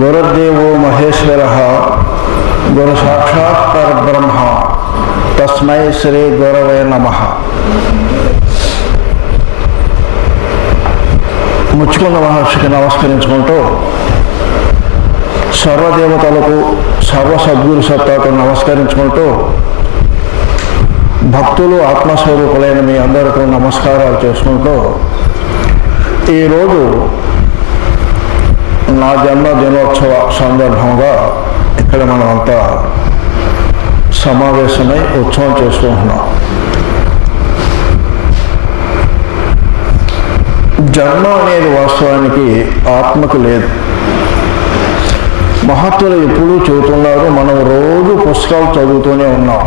గురుర్దేవో మహేశ్వర గురు సాక్షాత్ పరబ్రహ్మ తస్మై శ్రీ గురవే నమః. ముచ్చుకున్న మహర్షికి నమస్కరించుకుంటూ సర్వదేవతలకు సర్వ సద్గురు సత్తాకు నమస్కరించుకుంటూ భక్తులు ఆత్మస్వరూపులైన మీ అందరికీ నమస్కారాలు చేసుకుంటూ ఈరోజు నా జన్మదినోత్సవ సందర్భంగా ఇక్కడ మనమంతా సమావేశమై ఉత్సవం చేసుకుంటున్నాం. జన్మ అనేది వాస్తవానికి ఆత్మకు లేదు. మహత్తులు ఎప్పుడూ చెబుతున్నారు, మనం రోజు పుస్తకాలు చదువుతూనే ఉన్నాం.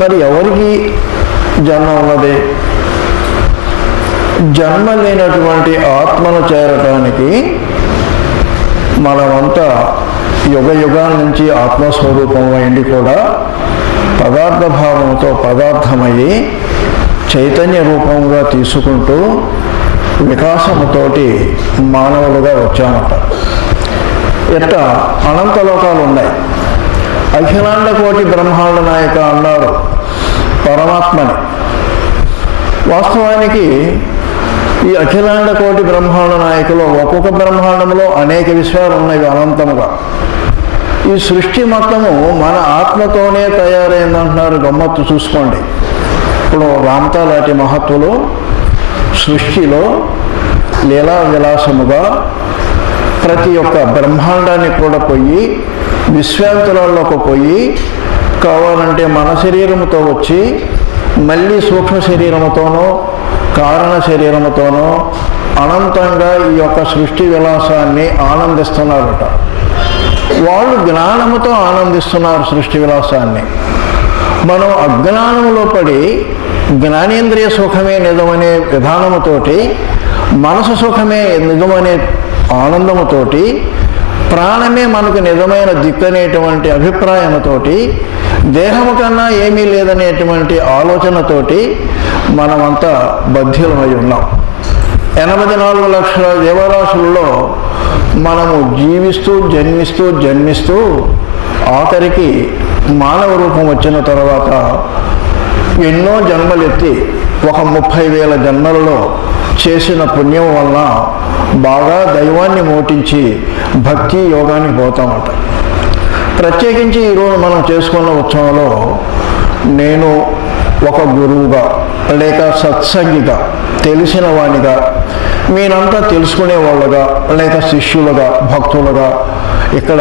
మరి ఎవరికి జన్మ ఉన్నది? జన్మ లేనటువంటి ఆత్మను చేరటానికి మనమంతా యుగ యుగాల నుంచి ఆత్మస్వరూపమైంది కూడా పదార్థ భావంతో పదార్థమయ్యి చైతన్య రూపంగా తీసుకుంటూ వికాసముతోటి మానవులుగా వచ్చామట. ఇట్లా అనంత లోకాలు ఉన్నాయి. అఖిలాండ కోటి బ్రహ్మాండ నాయక అన్నారు పరమాత్మని. వాస్తవానికి ఈ అఖిలాండ కోటి బ్రహ్మాండ నాయకులు ఒక్కొక్క బ్రహ్మాండంలో అనేక విషయాలు ఉన్నాయి అనంతముగా. ఈ సృష్టి మొత్తము మన ఆత్మతోనే తయారైందంటున్నారు. గమ్మత్తు చూసుకోండి. ఇప్పుడు రామతా లాంటి మహత్తులు సృష్టిలో లీలా విలాసముగా ప్రతి ఒక్క బ్రహ్మాండాన్ని కూడా పోయి విశ్వాంతరాల్లోకి పోయి కావాలంటే మన శరీరముతో వచ్చి మళ్ళీ సూక్ష్మ శరీరముతోనో కారణ శరీరముతోనో అనంతంగా ఈ యొక్క సృష్టి విలాసాన్ని ఆనందిస్తున్నారట. వాళ్ళు జ్ఞానముతో ఆనందిస్తున్నారు సృష్టి విలాసాన్ని. మనం అజ్ఞానములో పడి జ్ఞానేంద్రియ సుఖమే నిజమనే విధానముతోటి, మనసు సుఖమే నిజమనే ఆనందముతోటి, ప్రాణమే మనకు నిజమైన దిక్కనేటువంటి అభిప్రాయంతోటి, దేహము కన్నా ఏమీ లేదనేటువంటి ఆలోచనతోటి మనమంతా బధ్యులమై ఉన్నాం. 84 లక్షల జీవరాశులలో మనము జీవిస్తూ జన్మిస్తూ ఆఖరికి మానవ రూపం వచ్చిన తర్వాత ఎన్నో జన్మలెత్తి ఒక 30,000 జన్మలలో చేసిన పుణ్యం వలన బాగా దైవాన్ని మోటించి భక్తి యోగానికి పోతామట. ప్రత్యేకించి ఈరోజు మనం చేసుకున్న ఉత్సవంలో నేను ఒక గురువుగా లేక సత్సంగిగా, తెలిసిన వానిగా, మీరంతా తెలుసుకునే వాళ్ళుగా లేక శిష్యులుగా, భక్తులుగా ఇక్కడ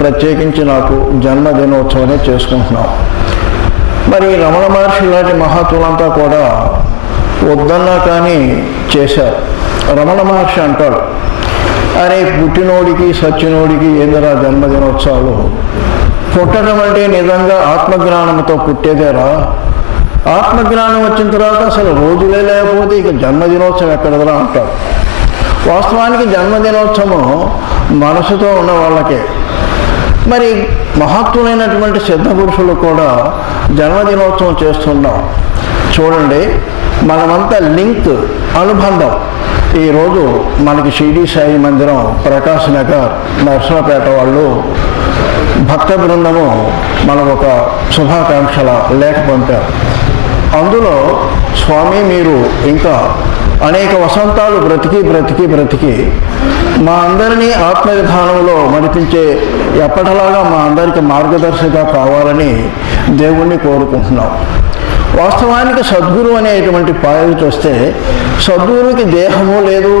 ప్రత్యేకించి నాకు జన్మదినోత్సవాన్ని చేసుకుంటున్నాం. మరి రమణ మహర్షి లాంటి మహత్తులంతా కూడా వద్దన్నా కానీ చేశారు. రమణ మహర్షి అంటాడు, అరే పుట్టినోడికి సచ్చినోడికి ఏందిరా జన్మదినోత్సవాలు? పుట్టడం అంటే నిజంగా ఆత్మజ్ఞానంతో పుట్టేదేరా? ఆత్మజ్ఞానం వచ్చిన తర్వాత అసలు రోజులే లేకపోతే ఇక జన్మదినోత్సవం ఎక్కడదరా అంటారు. వాస్తవానికి జన్మదినోత్సవం మనసుతో ఉన్న వాళ్ళకే. మరి మహత్తులైనటువంటి సిద్ధ పురుషులు కూడా జన్మదినోత్సవం చేస్తున్నాం. చూడండి, మనమంతా లింక్, అనుబంధం. ఈరోజు మనకి షిరిడి సాయి మందిరం, ప్రకాశ్ నగర్, నర్సరాపేట వాళ్ళు భక్త బృందము మనకు ఒక శుభాకాంక్షల లేఖ పంపారు. అందులో స్వామి మీరు ఇంకా అనేక వసంతాలు బ్రతికి మా అందరినీ ఆత్మ విధానంలో నడిపించే ఎప్పటిలాగా మా అందరికీ మార్గదర్శిగా కావాలని దేవుణ్ణి కోరుకుంటున్నాం. వాస్తవానికి సద్గురు అనేటువంటి పాయింట్ వస్తే సద్గురువుకి దేహము లేదు,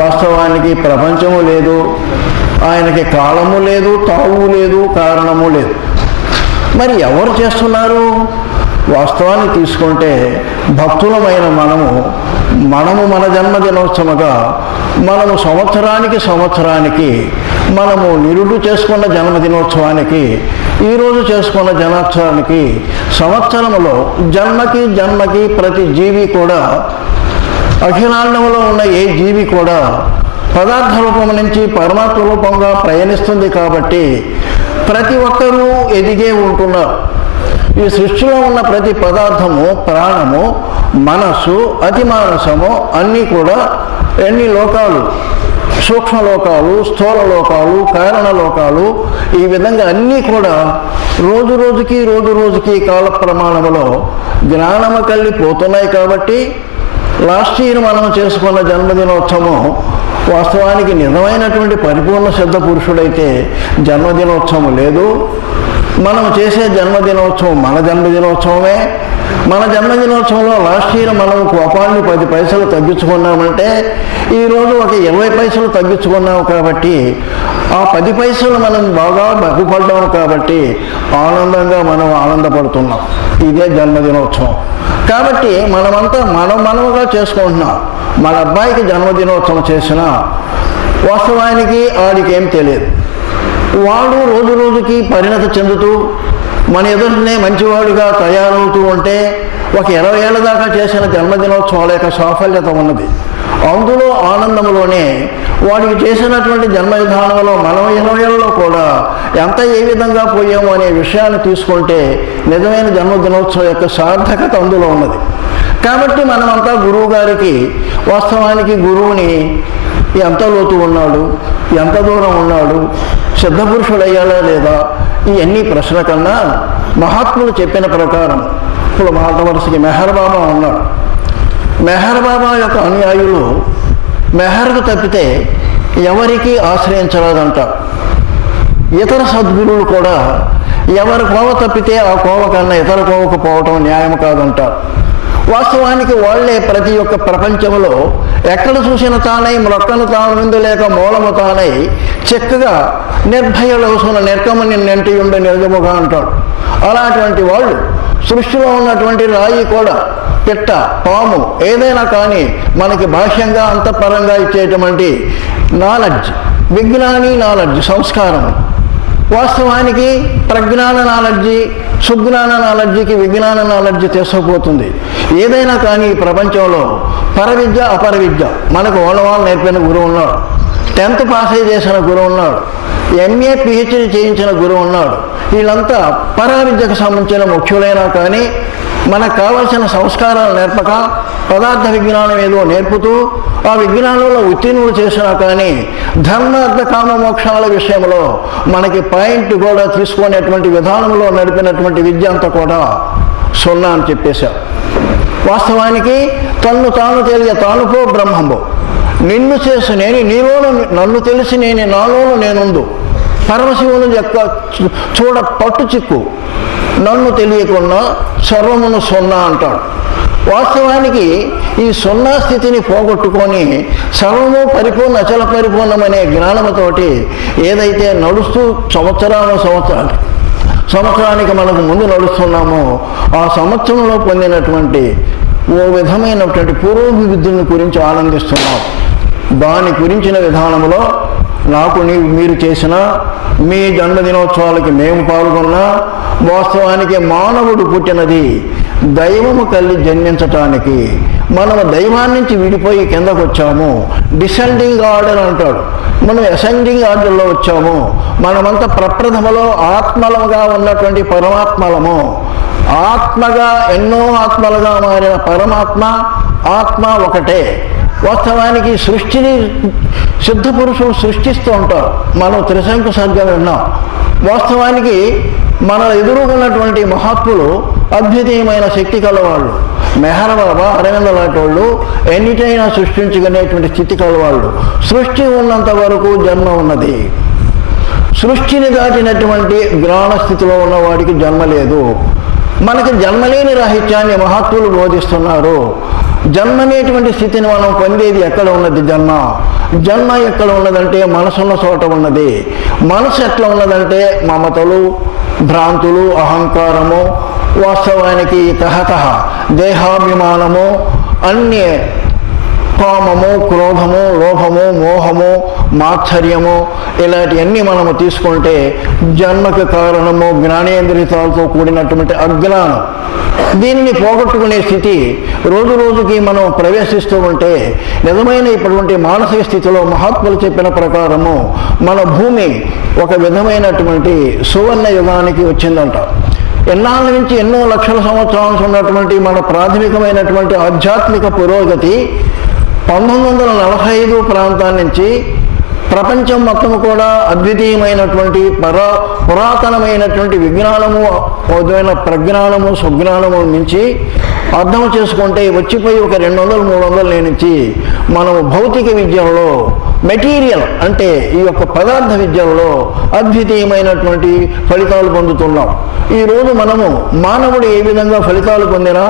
వాస్తవానికి ప్రపంచము లేదు, ఆయనకి కాలము లేదు, తావు లేదు, కారణము లేదు. మరి ఎవరు చేస్తున్నారు? వాస్తవాన్ని తీసుకుంటే భక్తులమైన మనము మన జన్మదినోత్సవగా మనము సంవత్సరానికి మనము నిరుడు చేసుకున్న జన్మదినోత్సవానికి, ఈరోజు చేసుకున్న జనోత్సవానికి సంవత్సరంలో జన్మకి ప్రతి జీవి కూడా, అఖిలాండంలో ఉన్న ఏ జీవి కూడా పదార్థ రూపం నుంచి పరమాత్మ రూపంగా ప్రయాణిస్తుంది. కాబట్టి ప్రతి ఒక్కరూ ఎదిగే ఉంటున్నారు. ఈ సృష్టిలో ఉన్న ప్రతి పదార్థము, ప్రాణము, మనస్సు, అతి మానసము అన్నీ కూడా ఎన్ని లోకాలు సూక్ష్మలోకాలు, స్థూల లోకాలు, కారణ లోకాలు, ఈ విధంగా అన్నీ కూడా రోజు రోజుకి కాల ప్రమాణంలో జ్ఞానము కలిగిపోతున్నాయి. కాబట్టి లాస్ట్ ఇయర్ మనం చేసుకున్న జన్మదినోత్సవం వాస్తవానికి నిజమైనటువంటి పరిపూర్ణ సిద్ధ పురుషుడైతే జన్మదినోత్సవం లేదు. మనం చేసే జన్మదినోత్సవం మన జన్మదినోత్సవమే. మన జన్మదినోత్సవంలో లాస్ట్ ఇయర్ మనం కోపాన్ని 10 పైసలు తగ్గించుకున్నామంటే ఈరోజు ఒక 20 పైసలు తగ్గించుకున్నాము. కాబట్టి ఆ 10 పైసలు మనం బాగా బాగుపడ్డాము. కాబట్టి ఆనందంగా మనం ఆనందపడుతున్నాం. ఇదే జన్మదినోత్సవం. కాబట్టి మనమంతా మనముగా చేసుకుంటున్నాం. మన అబ్బాయికి జన్మదినోత్సవం చేసినా వాస్తవానికి వాడికి ఏం తెలియదు. వాడు రోజుకి పరిణతి చెందుతూ మన ఎదురునే మంచివాడుగా తయారవుతూ ఉంటే ఒక 20 ఏళ్ళ దాకా చేసిన జన్మదినోత్సవాల యొక్క సాఫల్యత ఉన్నది. అందులో ఆనందంలోనే వాడికి చేసినటువంటి జన్మ విధానంలో మనం 20 ఏళ్ళలో కూడా ఏ విధంగా పోయాము అనే విషయాన్ని తీసుకుంటే నిజమైన జన్మదినోత్సవం యొక్క సార్థకత అందులో ఉన్నది. కాబట్టి మనమంతా గురువు గారికి వాస్తవానికి గురువుని ఎంత లోతు ఉన్నాడు, ఎంత దూరం ఉన్నాడు, సిద్ధపురుషుడు అయ్యాడా లేదా, ఇవన్నీ ప్రశ్న కన్నా మహాత్ములు చెప్పిన ప్రకారం ఇప్పుడు మాట వరుసకి మెహర్ బాబా ఉన్నాడు. మెహర్ బాబా యొక్క అనుయాయులు మెహర్కు తప్పితే ఎవరికి ఆశ్రయించలేదంటారు. ఇతర సద్గురువులు కూడా ఎవరి కోవ తప్పితే ఆ కోవ కన్నా ఇతర కోవకు పోవటం న్యాయం కాదంటారు. వాస్తవానికి వాళ్లే ప్రతి ఒక్క ప్రపంచంలో ఎక్కడ చూసిన తానై మొక్కను తాను ముందు లేక మూలము తానై చక్కగా నిర్భయలోసున నిర్కమని నెంటి ఉండే నిర్గముగా అంటాడు. అలాంటి వాళ్ళు సృష్టిలో ఉన్నటువంటి రాయి కూడా, పిట్ట, పాము ఏదైనా కానీ మనకి భాష్యంగా అంతఃపరంగా ఇచ్చేటువంటి నాలెడ్జ్, విజ్ఞాని నాలెడ్జ్, సంస్కారం. వాస్తవానికి ప్రజ్ఞాన నాలెడ్జి, సుజ్ఞాన నాలెడ్జికి విజ్ఞాన నాలెడ్జి తీసుకుపోతుంది. ఏదైనా కానీ ప్రపంచంలో పరవిద్య అపరవిద్య మనకు వాళ్ళు నేర్పిన గురువు ఉన్నాడు. 10th పాస్ అయి చేసిన గురువు ఉన్నాడు. MA PhD చేయించిన గురువు ఉన్నాడు. వీళ్ళంతా పరవిద్యకు సంబంధించిన ముఖ్యులైనా కానీ మనకు కావలసిన సంస్కారాలు నేర్పక పదార్థ విజ్ఞానం ఏదో నేర్పుతూ ఆ విజ్ఞానంలో ఉత్తీర్ణులు చేసినా కానీ ధర్మ అర్థ కామ మోక్షాల విషయంలో మనకి పాయింట్ కూడా తీసుకునేటువంటి విధానంలో నడిపినటువంటి విద్య అంతా కూడా సున్నా అని చెప్పేశారు. వాస్తవానికి తన్ను తాను తెలియ తానుకో బ్రహ్మంబో, నిన్ను చేసి నేను నీలోను, నన్ను తెలిసి నేను నాలోను నేనుందు, పరమశివుని యొక్క చూడ పట్టు చిక్కు, నన్ను తెలియకుండా సర్వమును సున్నా అంటాడు. వాస్తవానికి ఈ సున్నా స్థితిని పోగొట్టుకొని సర్వము పరిపూర్ణ అచల పరిపూర్ణమనే జ్ఞానముతోటి ఏదైతే నడుస్తూ సంవత్సరానికి మనకు ముందు నడుస్తున్నామో ఆ సంవత్సరంలో పొందినటువంటి ఓ విధమైనటువంటి పూర్వభివృద్ధిని గురించి ఆనందిస్తున్నాం. దాని గురించిన విధానంలో నాకు మీరు చేసిన మీ జన్మదినోత్సవాలకి మేము పాల్గొన్నా వాస్తవానికి మానవుడు పుట్టినది దైవము కలిగి జన్మించటానికి. మనము దైవాన్ని నుంచి విడిపోయి కిందకు వచ్చాము. డిసెండింగ్ ఆర్డర్ అంటాడు, మనం అసెండింగ్ ఆర్డర్లో వచ్చాము. మనమంతా ప్రప్రథమలో ఆత్మలుగా ఉన్నటువంటి పరమాత్మలము. ఆత్మగా ఎన్నో ఆత్మలుగా మారిన పరమాత్మ ఆత్మ ఒకటే. వాస్తవానికి సృష్టిని సిద్ధ పురుషులు సృష్టిస్తూ ఉంటారు. మనం త్రిశంకు సర్గం విన్నాం. వాస్తవానికి మన ఎదురుగున్నటువంటి మహాత్ములు అద్వితీయమైన శక్తి కలవాళ్ళు. మెహర్ బాబా, అరవింద లాంటి వాళ్ళు ఎన్నిటైనా సృష్టించగలిగేటువంటి స్థితి కలవాళ్ళు. సృష్టి ఉన్నంత వరకు జన్మ ఉన్నది. సృష్టిని దాటినటువంటి జ్ఞాన స్థితిలో ఉన్నవాడికి జన్మ లేదు. మనకి జన్మలేని రాహిత్యాన్ని మహాత్ములు బోధిస్తున్నారు. జన్మనేటువంటి స్థితిని మనం పొందేది ఎక్కడ ఉన్నది? జన్మ ఎక్కడ ఉన్నదంటే మనసున్న చోట ఉన్నది. మనసు ఎట్లా ఉన్నదంటే మమతలు, భ్రాంతులు, అహంకారము, వాస్తవానికి తహతహ దేహాభిమానము, అన్ని కామము, క్రోధము, లోభము, మోహము, మాత్సర్యము, ఇలాంటివన్నీ మనము తీసుకుంటే జన్మకు కారణము జ్ఞానేంద్రియాలతో కూడినటువంటి అజ్ఞానం. దీనిని పోగొట్టుకునే స్థితి రోజుకి మనం ప్రవేశిస్తూ ఉంటే నిజమైన ఇటువంటి మానసిక స్థితిలో మహాత్ములు చెప్పిన ప్రకారము మన భూమి ఒక విధమైనటువంటి సువర్ణ యుగానికి వచ్చిందంట. ఎన్నాళ్ళ నుంచి ఎన్నో లక్షల సంవత్సరాల ఉన్నటువంటి మన ప్రాథమికమైనటువంటి ఆధ్యాత్మిక పురోగతి 1945 ప్రాంతాల నుంచి ప్రపంచం మొత్తం కూడా అద్వితీయమైనటువంటి పురాతనమైనటువంటి విజ్ఞానము, ప్రజ్ఞానము, సుజ్ఞానము నుంచి అర్థం చేసుకుంటే వచ్చిపోయి ఒక 200-300 నుంచి మనము భౌతిక విద్యలో, మెటీరియల్ అంటే ఈ యొక్క పదార్థ విద్యలో అద్వితీయమైనటువంటి ఫలితాలు పొందుతున్నాం. ఈరోజు మనము మానవుడు ఏ విధంగా ఫలితాలు పొందినా,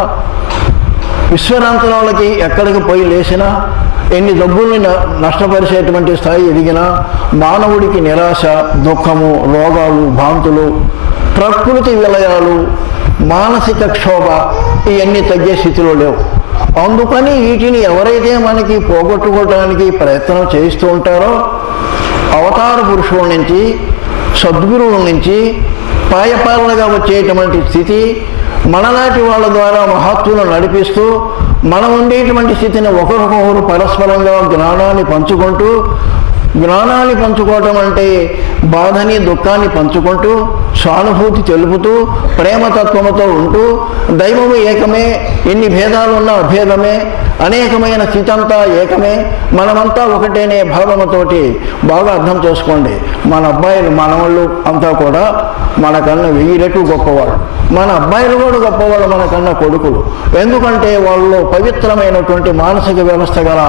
విశ్వరాంతరాలకి ఎక్కడికి పోయి లేచినా, ఎన్ని డబ్బుల్ని నష్టపరిచేటువంటి స్థాయి ఎదిగినా మానవుడికి నిరాశ, దుఃఖము, రోగాలు, భ్రాంతులు, ప్రకృతి విలయాలు, మానసిక క్షోభ ఇవన్నీ తగ్గే స్థితిలో లేవు. అందుకని వీటిని ఎవరైతే మనకి పోగొట్టుకోవడానికి ప్రయత్నం చేస్తూ ఉంటారో అవతార పురుషుల నుంచి, సద్గురువుల నుంచి పాయపాలనగా వచ్చేటువంటి స్థితి, మనలాంటి వాళ్ళ ద్వారా మహత్తులను నడిపిస్తూ మనం ఉండేటువంటి స్థితిని ఒకరికొకరు పరస్పరంగా జ్ఞానాన్ని పంచుకోవటం అంటే బాధని, దుఃఖాన్ని పంచుకుంటూ, సానుభూతి తెలుపుతూ, ప్రేమతత్వముతో ఉంటూ, దైవము ఏకమే, ఎన్ని భేదాలున్నా అభేదమే, అనేకమైన స్థితి అంతా ఏకమే, మనమంతా ఒకటేనే భావముతోటి బాగా అర్థం చేసుకోండి. మన అబ్బాయిలు, మనవాళ్ళు అంతా కూడా మనకన్నా 1000 రెట్లు గొప్పవాళ్ళు. మన అబ్బాయిలు కూడా గొప్పవాళ్ళు మనకన్నా కొడుకులు. ఎందుకంటే వాళ్ళు పవిత్రమైనటువంటి మానసిక వ్యవస్థ గల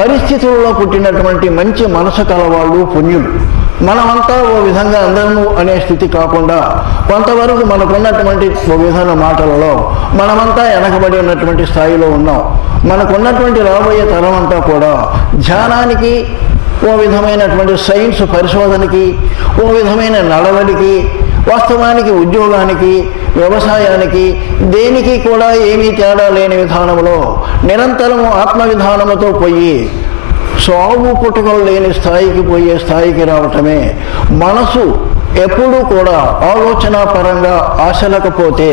పరిస్థితుల్లో పుట్టినటువంటి మంచి మనసు కలవాళ్ళు, పుణ్యులు. మనమంతా ఓ విధంగా అందరము అనే స్థితి కాకుండా కొంతవరకు మనకున్నటువంటి ఓ విధమైన మాటలలో మనమంతా వెనకబడి ఉన్నటువంటి స్థాయిలో ఉన్నాం. మనకున్నటువంటి రాబోయే తరం అంతా కూడా ధ్యానానికి, ఓ విధమైనటువంటి సైన్స్ పరిశోధనకి, ఓ విధమైన నడవడికి, వాస్తవానికి ఉద్యోగానికి, వ్యవసాయానికి, దేనికి కూడా ఏమీ తేడా లేని విధానంలో నిరంతరము ఆత్మవిధానముతో పోయి సాగు పుట్టుకలు లేని స్థాయికి పోయే స్థాయికి రావటమే. మనసు ఎప్పుడూ కూడా ఆలోచన పరంగా ఆశలకపోతే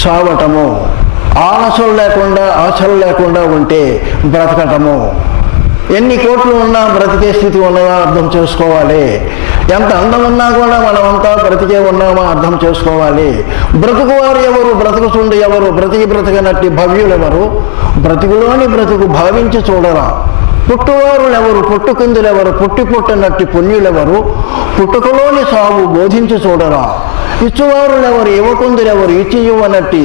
సావటము, ఆశలు లేకుండా ఉంటే బ్రతకటము. ఎన్ని కోట్లు ఉన్నా బ్రతికే స్థితి ఉన్నదా అర్థం చేసుకోవాలి. ఎంత అందం ఉన్నా కూడా మనమంతా బ్రతికే ఉన్నామా అర్థం చేసుకోవాలి. బ్రతుకువారు ఎవరు, బ్రతుకుచుండు ఎవరు, బ్రతికినట్టి భవ్యులెవరు, బ్రతుకులోని బ్రతుకు భావించి చూడరా. పుట్టువారులెవరు, పుట్టుకుందులెవరు, పుట్టినట్టి పుణ్యులెవరు, పుట్టుకలోని సాగు బోధించి చూడరా. ఇచ్చువారులెవరు, యువకుందులెవరు, ఇచ్చి ఇవ్వనట్టి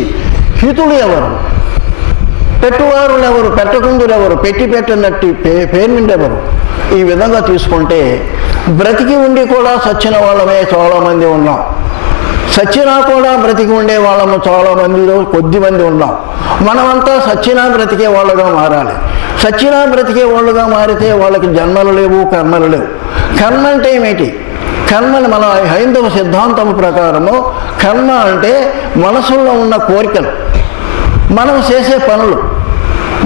హితులు ఎవరు, పెట్టువారులెవరు, పెట్టకుందులెవరు, పెట్టినట్టి పేర్మిండెవరు. ఈ విధంగా తీసుకుంటే బ్రతికి ఉండి కూడా సచ్చిన వాళ్ళమే చాలామంది ఉన్నాం. సచ్చినా కూడా బ్రతికి ఉండే వాళ్ళము చాలామందిలో కొద్దిమంది ఉన్నాం. మనమంతా సచ్చినా బ్రతికే వాళ్ళుగా మారాలి. సచ్చినా బ్రతికే వాళ్ళుగా మారితే వాళ్ళకి జన్మలు లేవు, కర్మలు లేవు. కర్మ అంటే ఏమిటి? కర్మని మన హైందవ సిద్ధాంతం ప్రకారము కర్మ అంటే మనసులో ఉన్న కోరికలు, మనం చేసే పనులు,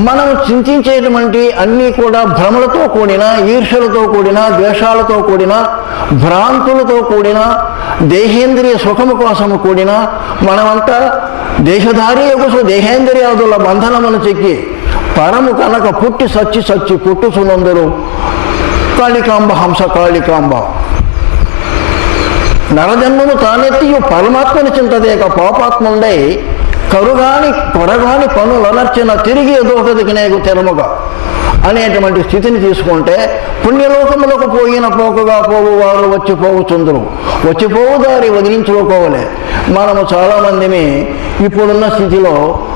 మనం చింతించేటువంటి అన్నీ కూడా భ్రమలతో కూడిన, ఈర్ష్యలతో కూడిన, ద్వేషాలతో కూడిన, భ్రాంతులతో కూడిన, దేహేంద్రియ సుఖము కోసము కూడిన, మనమంతా దేశధారి యొక్క దేహేంద్రియాదుల బంధనమును చెక్కి పరము కనుక పుట్టి సచ్చి పుట్టుచునందరు కాళికాంబ హంస కాళికాంబ నరజన్మను తానెత్తియు పరమాత్మని చింతదేక పాపాత్ముండై కొరగాని పనులనర్చిన తిరిగి ఎదోకదికి నేగు తెరముగా అనేటువంటి స్థితిని తీసుకుంటే పుణ్యలోకములకు పోయిన పోకుగా పోవువారు వచ్చిపోవుచుందురు, వచ్చిపోవు దారి వదిలించుకోవాలి. మనము చాలామందిని ఇప్పుడున్న స్థితిలో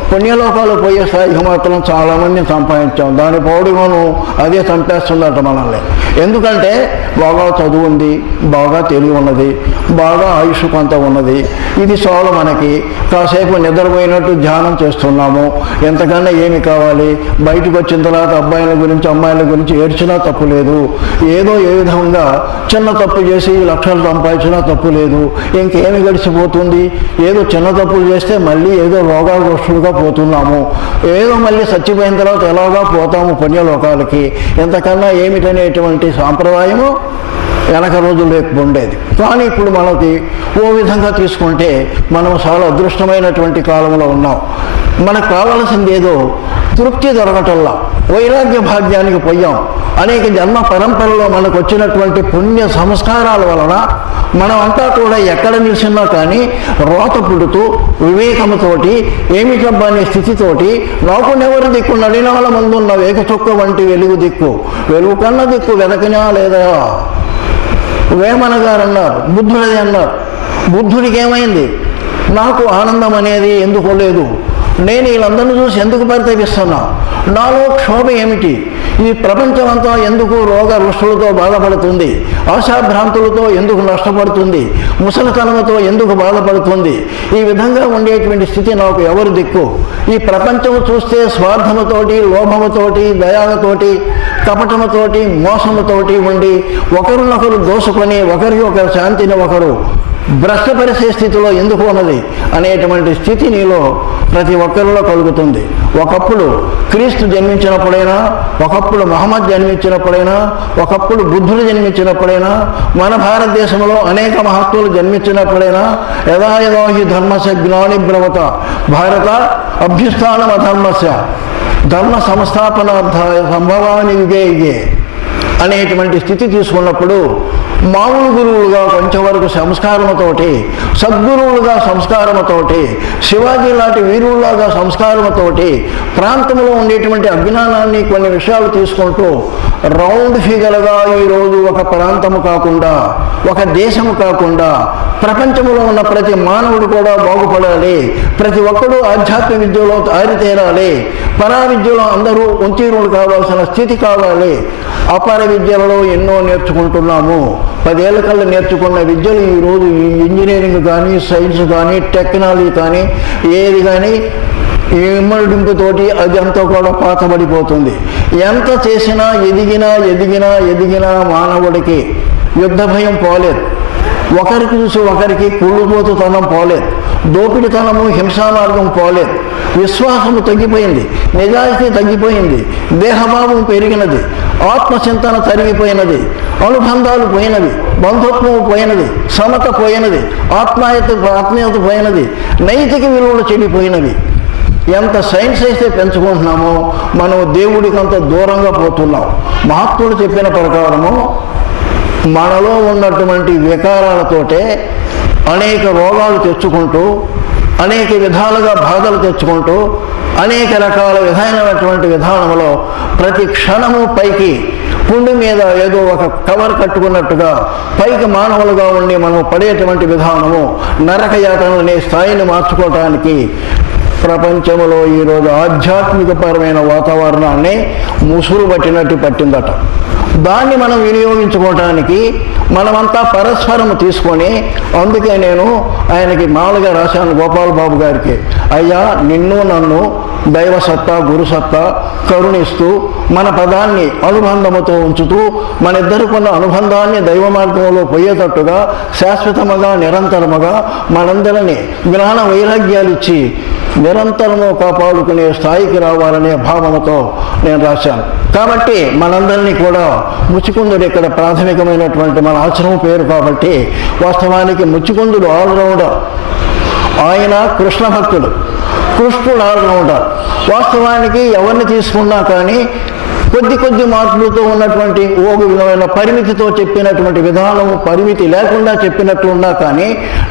పుణ్యలోకాలు పోయే స్థాయికి మాత్రం చాలామందిని సంపాదించాం. దాని పౌడిగోను అదే చంపేస్తుందట మనల్ని. ఎందుకంటే బాగా చదువు ఉంది, బాగా తెలివి ఉన్నది, బాగా ఆయుష్ కొంత ఉన్నది, ఇది చాలు మనకి. కాసేపు నిద్రపోయినట్టు ధ్యానం చేస్తున్నాము, ఎంతకన్నా ఏమి కావాలి? బయటకు వచ్చిన తర్వాత అబ్బాయిల గురించి అమ్మాయిల గురించి ఏడ్చినా తప్పు లేదు. ఏదో ఏ విధంగా చిన్న తప్పు చేసి లక్షలు సంపాదించినా తప్పు లేదు. ఇంకేమి గడిచిపోతుంది? ఏదో చిన్న తప్పులు చేస్తే మళ్ళీ ఏదో రోగాగ్రస్తులుగా పోతున్నాము, ఏదో మళ్ళీ చచ్చిపోయిన తర్వాత ఎలాగా పోతాము పుణ్యలోకాలకి. ఎంతకన్నా ఏమిటనేటువంటి సాంప్రదాయము వెనక రోజుల్లో ఉండేది. కానీ ఇప్పుడు మనకి ఓ విధంగా తీసుకుంటే మనం చాలా అదృష్టమైనటువంటి కాలంలో ఉన్నాం. మనకు కావలసింది ఏదో తృప్తి దొరకటల్లా వైరాగ్య భాగ్యానికి పోయాం. అనేక జన్మ పరంపరలో మనకు వచ్చినటువంటి పుణ్య సంస్కారాల వలన మనం అంతా కూడా ఎక్కడ నిలిచినా కానీ రోత పుడుతూ వివేకముతోటి ఏమిటబ్బా అనే స్థితితోటి నాకునెవరు దిక్కు నడినాల ముందున్న వేగ చుక్క వంటి వెలుగు దిక్కు, వెలుగు కన్న దిక్కు వెనకనా లేదా వేమన గారు అన్నారు, బుద్ధుడిది అన్నారు. బుద్ధుడికి ఏమైంది? నాకు ఆనందం అనేది ఎందుకు లేదు, నేను వీళ్ళందరినీ చూసి ఎందుకు పరితపిస్తున్నా, నాలో క్షోభ ఏమిటి, ఈ ప్రపంచమంతా ఎందుకు రోగ రుష్టులతో బాధపడుతుంది, ఆశాభ్రాంతులతో ఎందుకు నష్టపడుతుంది, ముసలితనంతో ఎందుకు బాధపడుతుంది, ఈ విధంగా ఉండేటువంటి స్థితి నాకు ఎవరు దిక్కు, ఈ ప్రపంచం చూస్తే స్వార్థముతోటి లోభముతోటి దయాలతోటి కపటముతోటి మోసముతోటి ఉండి ఒకరినొకరు దోసుకొని ఒకరి ఒకరి శాంతిని ఒకరు భ్రష్టపరిచే స్థితిలో ఎందుకు ఉన్నది అనేటువంటి స్థితి నీలో ప్రతి ఒక్కరిలో కలుగుతుంది. ఒకప్పుడు క్రీస్తు జన్మించినప్పుడైనా, ఒకప్పుడు మహమ్మద్ జన్మించినప్పుడైనా, ఒకప్పుడు బుద్ధుడు జన్మించినప్పుడైనా, మన భారతదేశంలో అనేక మహత్తులు జన్మించినప్పుడైనా యదా యదో హి ధర్మస్య జ్ఞానిబ్రవత భారత అభ్యుస్థానం అధర్మస్య ధర్మ సంస్థాపనార్థాయ సంభవాని యుగే యుగే అనేటువంటి స్థితి తీసుకున్నప్పుడు మామూలు గురువులుగా కొంచెం వరకు సంస్కారముతోటి, సద్గురువులుగా సంస్కారముతోటి, శివాజీ లాంటి వీరుల్లాగా సంస్కారముతోటి ప్రాంతంలో ఉండేటువంటి అజ్ఞానాన్ని కొన్ని విషయాలు తీసుకుంటూ రౌండ్ ఫిగర్గా ఈరోజు ఒక ప్రాంతము కాకుండా, ఒక దేశము కాకుండా ప్రపంచంలో ఉన్న ప్రతి మానవుడు కూడా బాగుపడాలి, ప్రతి ఒక్కరూ ఆధ్యాత్మిక విద్యలో ఆరితేరాలి, పరా విద్యలో అందరూ ఉంచీరులు కావాల్సిన స్థితి కావాలి. అపర విద్యలలో ఎన్నో నేర్చుకుంటున్నాము. 10 ఏళ్ల కల్లా నేర్చుకున్న విద్యలు ఈరోజు ఈ ఇంజనీరింగ్ కానీ, సైన్స్ కానీ, టెక్నాలజీ కానీ ఏది కానీ ఇమ్మడింపుతోటి అది అంతా కూడా పాతబడిపోతుంది. ఎంత చేసినా ఎదిగినా మానవుడికి యుద్ధ భయం పోలేదు, ఒకరికి చూసి ఒకరికి కుళ్ళుపోతుతనం పోలేదు, దోపిడితనము హింసా మార్గం పోలేదు, విశ్వాసము తగ్గిపోయింది, నిజాయితీ తగ్గిపోయింది, దేహభావం పెరిగినది, ఆత్మచింతన తరిగిపోయినది, అనుబంధాలు పోయినవి, బంధుత్వం పోయినది, సమత పోయినది, ఆత్మీయత పోయినది, నైతిక విలువలు చెడిపోయినవి. ఎంత సైన్స్ అయితే పెంచుకుంటున్నామో మనం దేవుడికి అంత దూరంగా పోతున్నాం. మహాత్ముడు చెప్పిన ప్రకారము మనలో ఉన్నటువంటి వికారాలతోటే అనేక రోగాలు తెచ్చుకుంటూ, అనేక విధాలుగా బాధలు తెచ్చుకుంటూ, అనేక రకాల విధమైనటువంటి విధానంలో ప్రతి క్షణము పైకి పుండు మీద ఏదో ఒక కవర్ కట్టుకున్నట్టుగా పైకి మానవులుగా ఉండి మనం పడేటువంటి విధానము నరకయాతన అనే స్థాయిని మార్చుకోవటానికి ప్రపంచంలో ఈరోజు ఆధ్యాత్మికపరమైన వాతావరణాన్ని ముసురు పట్టిందట. దాన్ని మనం వినియోగించుకోవటానికి మనమంతా పరస్పరం తీసుకొని, అందుకే నేను ఆయనకి మామూలుగా రాశాను గోపాల్ బాబు గారికి, అయ్యా నిన్ను నన్ను దైవసత్తా గురుసత్తా కరుణిస్తూ మన పదాన్ని అనుబంధముతో ఉంచుతూ మన ఇద్దరికున్న అనుబంధాన్ని దైవ మార్గంలో పోయేటట్టుగా శాశ్వతముగా నిరంతరముగా మనందరినీ జ్ఞాన వైరాగ్యాలు ఇచ్చి నిరంతరము కాపాడుకునే స్థాయికి రావాలనే భావముతో నేను రాశాను. కాబట్టి మనందరినీ కూడా ముచ్చుకుందుడు ఇక్కడ ప్రాథమికమైనటువంటి మన ఆశ్రమం పేరు కాబట్టి వాస్తవానికి ముచ్చుకుందుడు ఆల్రౌండర్. ఆయన కృష్ణ భక్తుడు, కృష్ణుడు ఆల్రౌండర్. వాస్తవానికి ఎవరిని తీసుకున్నా కానీ కొద్ది మార్పులతో ఉన్నటువంటి ఓ విధమైన పరిమితితో చెప్పినటువంటి విధానము, పరిమితి లేకుండా చెప్పినట్లున్నా కానీ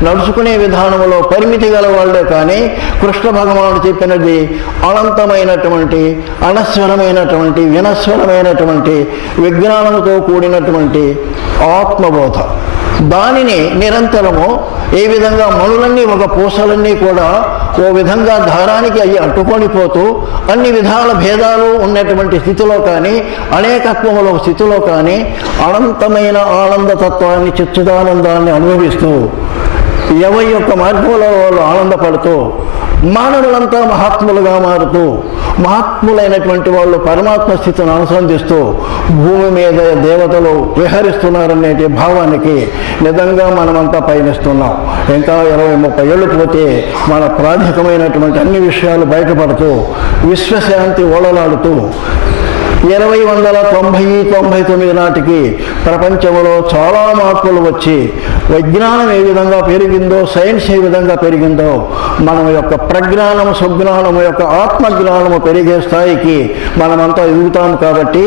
నడుచుకునే విధానంలో పరిమితి గల వాళ్ళే కానీ కృష్ణ భగవానుడు చెప్పినది అనంతమైనటువంటి అనస్వరమైనటువంటి వినస్వరమైనటువంటి విజ్ఞానముతో కూడినటువంటి ఆత్మబోధ. దానిని నిరంతరము ఏ విధంగా మనులన్నీ ఒక పూసలన్నీ కూడా ఓ విధంగా దారానికి అవి అట్టుకొని పోతూ అన్ని విధాల భేదాలు ఉన్నటువంటి స్థితిలో కానీ అనేకత్వముల స్థితిలో కానీ అనంతమైన ఆనందతత్వాన్ని చిచ్చిదానందాన్ని అనుభవిస్తూ ఎవరి యొక్క మార్గంలో వాళ్ళు ఆనందపడుతూ మానవులంతా మహాత్ములుగా మారుతూ మహాత్ములైనటువంటి వాళ్ళు పరమాత్మ స్థితిని అనుసంధిస్తూ భూమి మీద దేవతలు విహరిస్తున్నారనే భావానికి నిజంగా మనమంతా పయనిస్తున్నాం. ఇంకా 20-30 ఏళ్ళు పోతే మన ప్రాథమికమైనటువంటి అన్ని విషయాలు బయటపడుతూ విశ్వశాంతి ఓలలాడుతూ 2099 నాటికి ప్రపంచంలో చాలా మార్పులు వచ్చి విజ్ఞానం ఏ విధంగా పెరిగిందో, సైన్స్ ఏ విధంగా పెరిగిందో, మన యొక్క ప్రజ్ఞానము, సుజ్ఞానము యొక్క ఆత్మజ్ఞానము పెరిగే స్థాయికి మనమంతా ఎదుగుతాం. కాబట్టి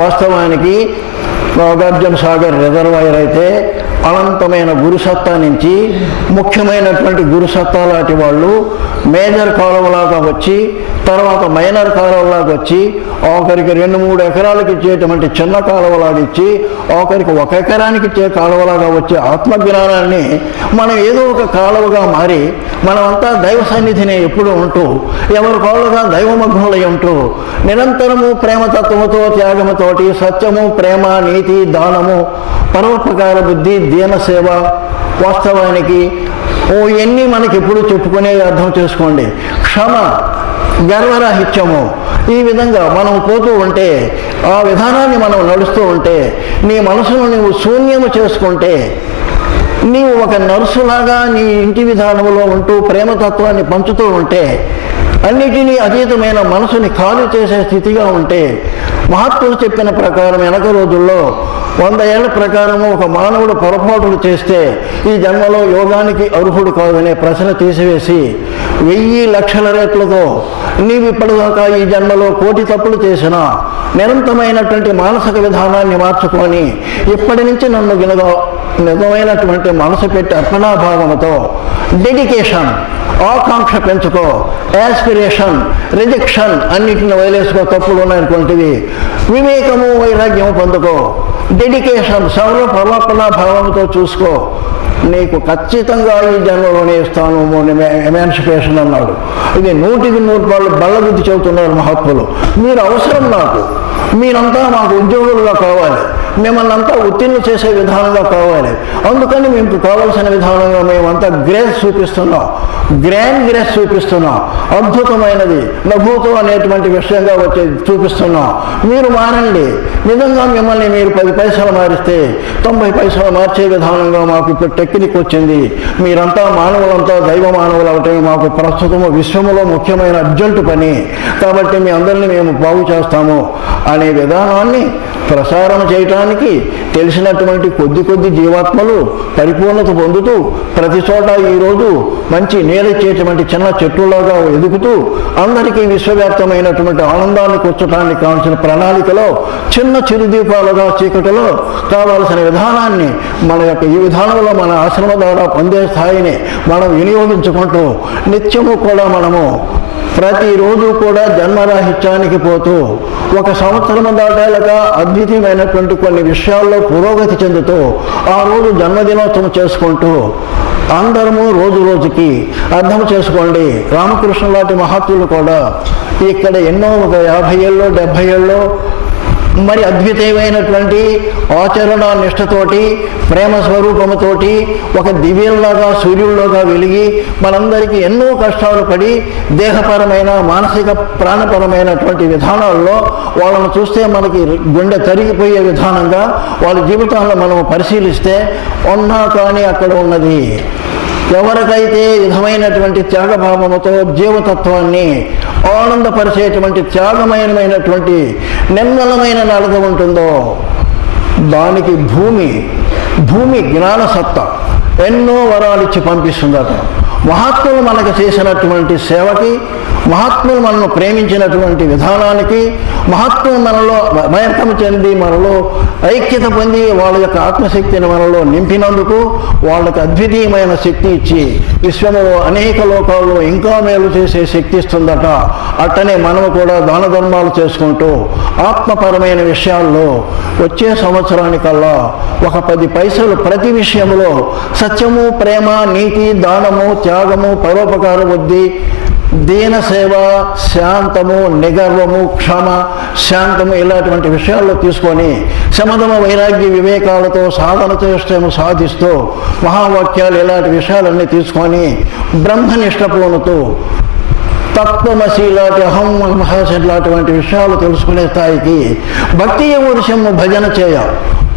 వాస్తవానికి నాగార్జున సాగర్ రిజర్వాయర్ అయితే అనంతమైన గురుసత్తా నుంచి ముఖ్యమైనటువంటి గురుసత్తా లాంటి వాళ్ళు మేజర్ కాలువలాగా వచ్చి, తర్వాత మైనర్ కాలువలాగా వచ్చి, ఒకరికి 2-3 ఎకరాలకు ఇచ్చేటువంటి చిన్న కాలువలాగా ఇచ్చి, ఒకరికి 1 ఎకరానికి ఇచ్చే కాలువలాగా వచ్చే ఆత్మజ్ఞానాన్ని మనం ఏదో ఒక కాలువగా మారి మనమంతా దైవ సన్నిధిని ఎప్పుడు ఉంటూ, ఎవరి కాళ్ళుగా దైవమగ్నులై ఉంటూ, నిరంతరము ప్రేమతత్వముతో, త్యాగముతోటి, సత్యము, ప్రేమ, నీతి, దానము, పరోపకార బుద్ధి, దీనసేవ, వాస్తవానికి ఇవన్నీ మనకి ఎప్పుడు చెప్పుకునేది అర్థం చేసుకోండి. క్షమ, గర్వరాహిత్యము, ఈ విధంగా మనం పోతూ ఉంటే, ఆ విధానాన్ని మనం నడుస్తూ ఉంటే, నీ మనసును నువ్వు శూన్యము చేసుకుంటే, నీవు ఒక నర్సులాగా నీ ఇంటి విధానంలో ఉంటూ ప్రేమతత్వాన్ని పంచుతూ ఉంటే, అన్నిటినీ అతీతమైన మనసుని ఖాళీ చేసే స్థితిగా ఉంటే, మహాత్ములు చెప్పిన ప్రకారం వెనక రోజుల్లో 100 ఏళ్ల ప్రకారము ఒక మానవుడు పొరపాటులు చేస్తే ఈ జన్మలో యోగానికి అర్హుడు కాదనే ప్రశ్న తీసివేసి 1000 లక్షల రేట్లతో నీవు ఇప్పటిదాకా ఈ జన్మలో 1,000 తప్పులు చేసినా నిరంతరమైనటువంటి మానసిక విధానాన్ని మార్చుకొని ఇప్పటి నుంచి నన్ను వినగా నిజమైనటువంటి మనసు పెట్టి అర్పణాభావంతో డెడికేషన్, ఆకాంక్ష పెంచుకో, యాస్పిరేషన్, రిజెక్షన్ అన్నిటిని వదిలేసుకో, తప్పులు ఉన్నాయనుకుంటుంది, వివేకము, వైరాగ్యము పొందుకో, డెడికేషన్, సర్వపర్వపణ భావంతో చూసుకో, నీకు ఖచ్చితంగా ఈ జన్మలోనే ఇస్తాను ఎమాన్సిపేషన్ అన్నాడు. ఇది 100కి 100 బల్లబుద్ధి చెబుతున్నారు మహాత్ములు. మీరు అవసరం నాకు, మీరంతా మాకు ఉద్యోగులుగా కావాలి, మిమ్మల్ని అంతా ఉత్తీర్ణ చేసే విధానంగా కావాలి, అందుకని మీకు కావాల్సిన విధానంగా మేమంతా గ్రేస్ చూపిస్తున్నాం, గ్రాండ్ గ్రేస్ చూపిస్తున్నాం, అద్భుతమైనది నభూతో అనేటువంటి విషయంగా వచ్చే చూపిస్తున్నాం. మీరు మారండి, నిజంగా మిమ్మల్ని మీరు 10 పైసలు మారిస్తే 90 పైసలు మార్చే విధానంగా మాకు ఇప్పుడు టెక్నిక్ వచ్చింది, మీరంతా మానవులంతా దైవ మానవులు అవటమే మాకు ప్రస్తుతము విశ్వములో ముఖ్యమైన అర్జెంటు పని, కాబట్టి మీ అందరినీ మేము బాగు చేస్తాము అనే విధానాన్ని ప్రసారం చేయటానికి తెలిసినటువంటి కొద్ది జీవాత్మలు పరిపూర్ణత పొందుతూ ప్రతి చోట ఈరోజు మంచి నీడచ్చేటువంటి చిన్న చెట్టులాగా ఎదుగుతూ అందరికీ విశ్వవ్యాప్తమైనటువంటి ఆనందాన్ని కూర్చోటానికి కావాల్సిన ప్రణాళికలో చిన్న చిరుదీపాలుగా చీకటిలో కావాల్సిన విధానాన్ని మన యొక్క ఈ విధానంలో మన ఆశ్రమ ద్వారా పొందే స్థాయిని మనం వినియోగించుకుంటూ నిత్యము కూడా మనము ప్రతిరోజు కూడా జన్మరాహిత్యానికి పోతూ 1 సంవత్సరం దాటాలుగా అద్వితీయమైనటువంటి కొన్ని విషయాల్లో పురోగతి చెందుతూ ఆ రోజు జన్మదినోత్సవం చేసుకుంటూ అందరము రోజుకి అర్థం చేసుకోండి. రామకృష్ణ లాంటి మహాత్ములు కూడా ఇక్కడ ఎన్నో ఒక 50 ఏళ్ళలో 70 ఏళ్ళలో మరి అద్వితీయమైనటువంటి ఆచరణ నిష్ఠతోటి ప్రేమ స్వరూపముతోటి ఒక దివ్యంలాగా సూర్యుల్లోగా వెలిగి మనందరికీ ఎన్నో కష్టాలు పడి దేహపరమైన మానసిక ప్రాణపరమైనటువంటి విధానాల్లో వాళ్ళను చూస్తే మనకి గుండె తరిగిపోయే విధానంగా వాళ్ళ జీవితాల్లో మనం పరిశీలిస్తే ఉన్నా కానీ అక్కడ ఉన్నది. ఎవరికైతే విధమైనటువంటి త్యాగభావముతో జీవతత్వాన్ని ఆనందపరిచేటువంటి త్యాగమయమైనటువంటి నిర్మలమైన నడక ఉంటుందో దానికి భూమి జ్ఞానసత్తా ఎన్నో వరాలిచ్చి పంపిస్తుందట. మహాత్ములు మనకు చేసినటువంటి సేవకి, మహాత్ములు మనల్ని ప్రేమించినటువంటి విధానానికి, మహాత్ములు మనలో మయకం చెంది మనలో ఐక్యత పొంది వాళ్ళ యొక్క ఆత్మశక్తిని మనలో నింపినందుకు వాళ్ళకి అద్వితీయమైన శక్తి ఇచ్చి విశ్వంలో అనేక లోకాల్లో ఇంకా మేలు చేసే శక్తి ఇస్తుందట. అట్టనే మనము కూడా దాన ధర్మాలు చేసుకుంటూ ఆత్మపరమైన విషయాల్లో వచ్చే సంవత్సరానికల్లా 10 పైసలు ప్రతి విషయంలో సత్యము, ప్రేమ, నీతి, దానము, త్యాగము, పరోపకార బుద్ధి, దీనసేవ, శాంతము, నిగర్వము, క్షమ, శాంతము ఇలాంటి విషయాల్లో తీసుకొని శమదమ వైరాగ్య వివేకాలతో సాధన చేష్టము సాధిస్తూ మహావాక్యాలు ఇలాంటి విషయాలన్నీ తీసుకొని బ్రహ్మనిష్ట పూనుతూ తత్వమసి లాంటి అహం మహాశలాంటి విషయాలు తెలుసుకునే స్థాయికి భక్తి ఎవరుషము భజన చేయ,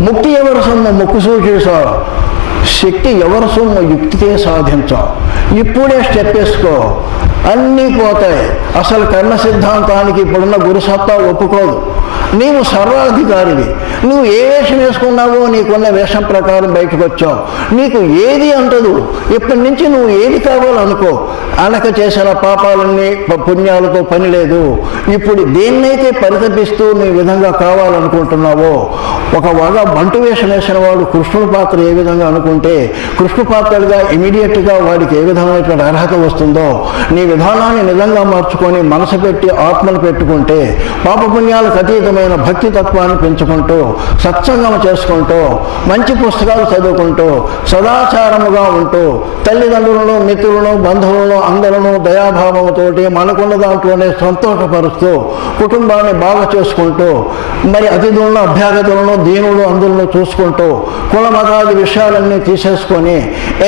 ముక్తి ఎవరుషము ముక్కు సూచేస, శక్తి ఎవరి సొమ్ము యుక్తితే సాధించాం. ఇప్పుడే స్టెప్ వేసుకో, అన్నీ పోతాయి. అసలు కర్మ సిద్ధాంతానికి ఇప్పుడున్న గురుసత్తా ఒప్పుకోదు. నీవు సర్వాధికారివి. నువ్వు ఏ వేషం వేసుకున్నావో నీకున్న వేషం ప్రకారం బయటకు వచ్చావు. నీకు ఏది అంటదు. ఇప్పటి నుంచి నువ్వు ఏది కావాలనుకో. అనక చేసిన పాపాలన్నీ పుణ్యాలతో పని లేదు. ఇప్పుడు దేన్నైతే పరితపిస్తూ నీ విధంగా కావాలనుకుంటున్నావో, ఒక వగ బంటు వేషం వేసిన వాడు కృష్ణుడి పాత్ర ఏ విధంగా అనుకుంటే కృష్ణ పాత్రగా ఇమీడియట్గా వాడికి ఏ విధమైనటువంటి అర్హత వస్తుందో, నీ విధానాన్ని నిజంగా మార్చుకొని మనసు పెట్టి ఆత్మను పెట్టుకుంటే, పాపపుణ్యాలకు అతీతమైన భక్తి తత్వాన్ని పెంచుకుంటూ, సత్సంగం చేసుకుంటూ, మంచి పుస్తకాలు చదువుకుంటూ, సదాచారముగా ఉంటూ, తల్లిదండ్రులను, మిత్రులను, బంధువులను అందరూ దయాభావంతోటి మనకున్న దాంట్లోనే సంతోషపరుస్తూ, కుటుంబాన్ని బాగా చేసుకుంటూ, మరి అతిథులను, అభ్యాగతులను, దీనులు అందరూ చూసుకుంటూ, కుల మతాది విషయాలన్నీ తీసేసుకొని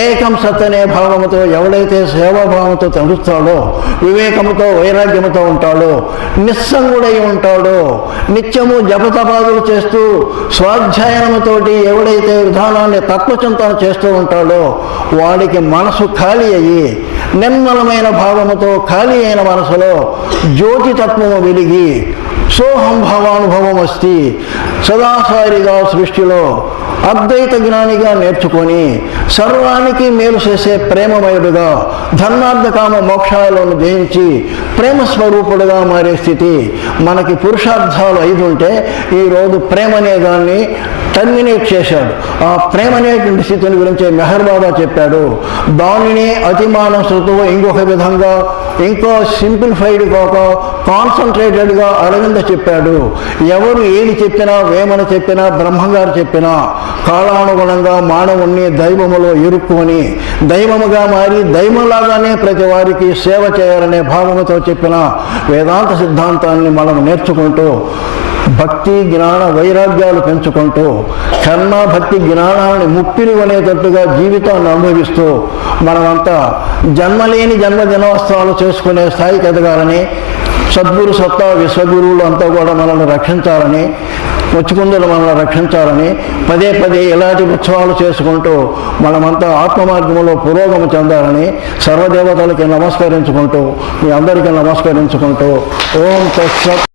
ఏకం సత్ అనే భావంతో ఎవడైతే సేవాభావంతో తడుస్తాడో, వివేకంతో వైరాగ్యంతో ఉంటాడో, నిస్సంగుడై ఉంటాడో, నిత్యము జపతపాదులు చేస్తూ స్వాధ్యాయనముతోటి ఎవడైతే విధానాన్ని తత్వచింతన చేస్తూ ఉంటాడో, వాడికి మనసు ఖాళీ అయ్యి నిర్మలమైన భావముతో ఖాళీ అయిన మనసులో జ్యోతితత్వము వెలిగి సోహం భావానుభవం వస్తే సదాసారిగా సృష్టిలో అద్వైత జ్ఞానిగా నేర్చుకొని సర్వానికి మేలు చేసే ప్రేమమయుడుగా ధర్మార్థ కామ మోక్షాలను జయించి ప్రేమ స్వరూపుడుగా మారే స్థితి మనకి పురుషార్థాలు 5 ఉంటే ఈరోజు ప్రేమ అనే దాన్ని టర్మినేట్ చేశాడు. ఆ ప్రేమ అనేటువంటి స్థితిని గురించి మెహర్ బాబా చెప్పాడు. దానిని అతిమానం శృతువు ఇంకొక విధంగా, ఇంకో సింప్లిఫైడ్ కాక కాన్సన్ట్రేటెడ్గా అరవింద చెప్పాడు. ఎవరు ఏది చెప్పినా, వేమన చెప్పినా, బ్రహ్మగారు చెప్పినా కాలానుగుణంగా మానవుణ్ణి దైవములో ఇరుక్కొని దైవముగా మారి దైవంలాగానే ప్రతి వారికి సేవ చేయాలనే భావముతో చెప్పిన వేదాంత సిద్ధాంతాన్ని మనం నేర్చుకుంటూ భక్తి జ్ఞాన వైరాగ్యాలు పెంచుకుంటూ కర్మ భక్తి జ్ఞానాన్ని ముప్పిరి కొనేటట్టుగా జీవితాన్ని అనుభవిస్తూ మనమంతా జన్మలేని జన్మదినోత్సవాలు చేసుకునే స్థాయికి ఎదగాలని, సద్గురు సత్తా విశ్వగురువులు అంతా కూడా మనల్ని రక్షించాలని, ముచ్చుకుందులు మనల్ని రక్షించాలని పదే పదే ఇలాంటి ఉత్సవాలు చేసుకుంటూ మనమంతా ఆత్మమార్గంలో పురోగమి చెందాలని సర్వదేవతలకి నమస్కరించుకుంటూ, మీ అందరికీ నమస్కరించుకుంటూ ఓం తత్సత్.